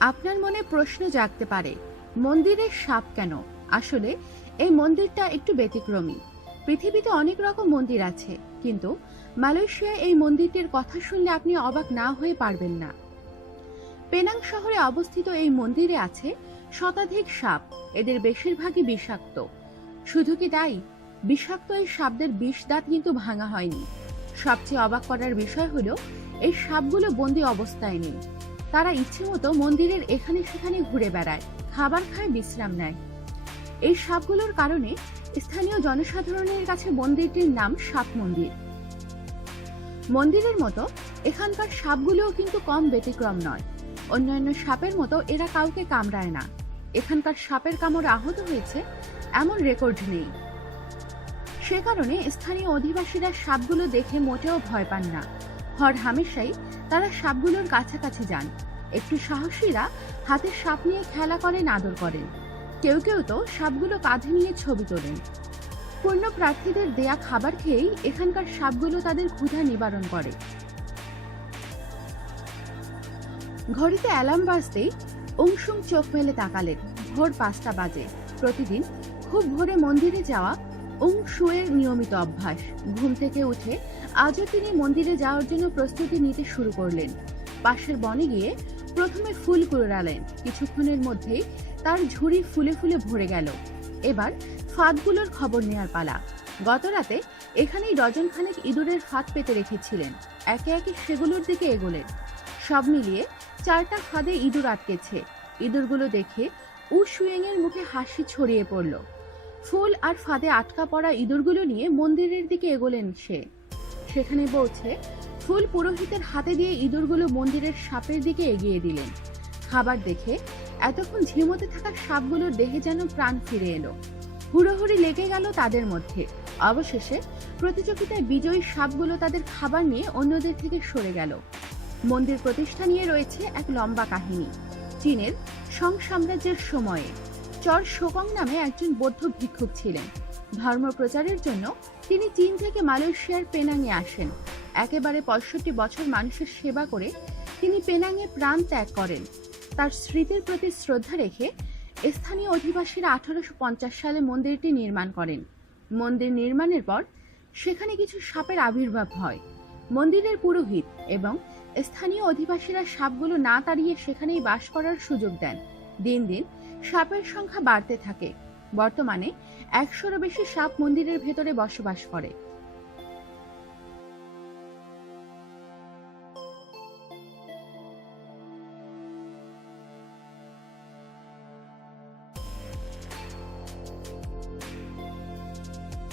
আপনার মনে প্রশ্ন জাগতে পারে, মন্দিরের সাপ কেন? আসলে, এই মন্দিরটা একটু ব্যতিক্রমী। পৃথিবীতে অনেক রকম মন্দির আছে, কিন্তু মালয়েশিয়ায় এই মন্দিরটির কথা শুনলে আপনি অবাক না হয়ে পারবেন না। পেনাং শহরে অবস্থিত এই মন্দিরে আছে শতাধিক সাপ, এদের বেশিরভাগই বিষাক্ত। শুধু কি তাই? বিষাক্ত এই সাপদের বিষ দাঁত কিন্তু ভাঙা হয়নি। সবচেয়ে অবাক করার বিষয় হলো, এই সাপগুলো বন্দি অবস্থায় নেই। তারা ইচ্ছে মতো মন্দিরের এখানে সেখানে ঘুরে বেড়ায়, খাবার খায়, বিশ্রাম নেয়। এই সাপগুলোর কারণে স্থানীয় জনসাধারণের কাছে মন্দিরটির নাম সাপ মন্দির। মন্দিরের মতো এখানকার সাপগুলোও কিন্তু কম ব্যতিক্রম নয়। অন্যান্য সাপের মতো এরা কাউকে কামড়ায় না। এখানকার সাপের কামড় আহত হয়েছে, এমন রেকর্ড নেই। সে কারণে স্থানীয় অধিবাসীরা সাপগুলো দেখে মোটেও ভয় পান না। হর হামেশাই তারা সাপগুলোর কাছাকাছি যান। একটু সাহসীরা হাতে সাপ নিয়ে খেলা করেন, আদর করেন। কেউ কেউ তো সাপগুলো কাঁধে নিয়ে ছবি তোলেন। পূর্ণ প্রার্থীদের দেয়া খাবার খেয়েই এখানকার সাপগুলো তাদের ক্ষুধা নিবারণ করে। ঘড়িতে অ্যালার্ম বাজতেই উংসুং চোখ মেলে তাকালেন। ভোর পাঁচটা বাজে। প্রতিদিন খুব ভোরে মন্দিরে যাওয়া শুয়ের নিয়মিত অভ্যাস। ঘুম থেকে উঠে আজও তিনি মন্দিরে যাওয়ার জন্য প্রস্তুতি নিতে শুরু করলেন। পাশের বনে গিয়ে প্রথমে ফুল কুড়ালেন। কিছুক্ষণের মধ্যেই তার ঝুড়ি ফুলে ফুলে ভরে গেল। এবার ফাঁদগুলোর খবর নেয়ার পালা। গত রাতে এখানেই ডজন খানেক ইঁদুরের ফাঁদ পেতে রেখেছিলেন। একে একে সেগুলোর দিকে এগোলেন। সব মিলিয়ে চারটা ফাঁদে ইঁদুর আটকেছে। ইঁদুরগুলো দেখে উ সুয়েংয়ের মুখে হাসি ছড়িয়ে পড়ল। ফুল আর ফাঁদে আটকা পড়া ইঁদুরগুলো নিয়ে মন্দিরের দিকে এগোলেন সে। সেখানে পৌঁছে ফুল পুরোহিতের হাতে দিয়ে ইঁদুরগুলো মন্দিরের সাপের দিকে এগিয়ে দিলেন। খাবার দেখে এতক্ষণ ঝিমোতে থাকা সাপগুলোর দেহে যেন প্রাণ ফিরে এলো। হুড়োহুড়ি লেগে গেল তাদের মধ্যে। অবশেষে প্রতিযোগিতায় বিজয়ী সাপগুলো তাদের খাবার নিয়ে অন্যদের থেকে সরে গেল। মন্দির প্রতিষ্ঠা নিয়ে রয়েছে এক লম্বা কাহিনী। চীনের সং সাম্রাজ্যের সময়ে চর শোকং নামে একজন বৌদ্ধ ভিক্ষুক ছিলেন। ধর্ম প্রচারের জন্য তিনি চীন থেকে মালয়েশিয়ার পেনাংয়ে আসেন। একেবারে পঁয়ষট্টি বছর মানুষের সেবা করে তিনি পেনাংয়ে প্রাণ ত্যাগ করেন। তার স্মৃতির প্রতি শ্রদ্ধা রেখে স্থানীয় অধিবাসীরা আঠারোশো পঞ্চাশ সালে মন্দিরটি নির্মাণ করেন। মন্দির নির্মাণের পর সেখানে কিছু সাপের আবির্ভাব হয়। মন্দিরের পুরোহিত এবং স্থানীয় অধিবাসীরা সাপগুলো না তাড়িয়ে সেখানেই বাস করার সুযোগ দেন। দিন দিন সাপের সংখ্যা বাড়তে থাকে। বর্তমানে একশোরও বেশি সাপ মন্দিরের ভেতরে বসবাস করে।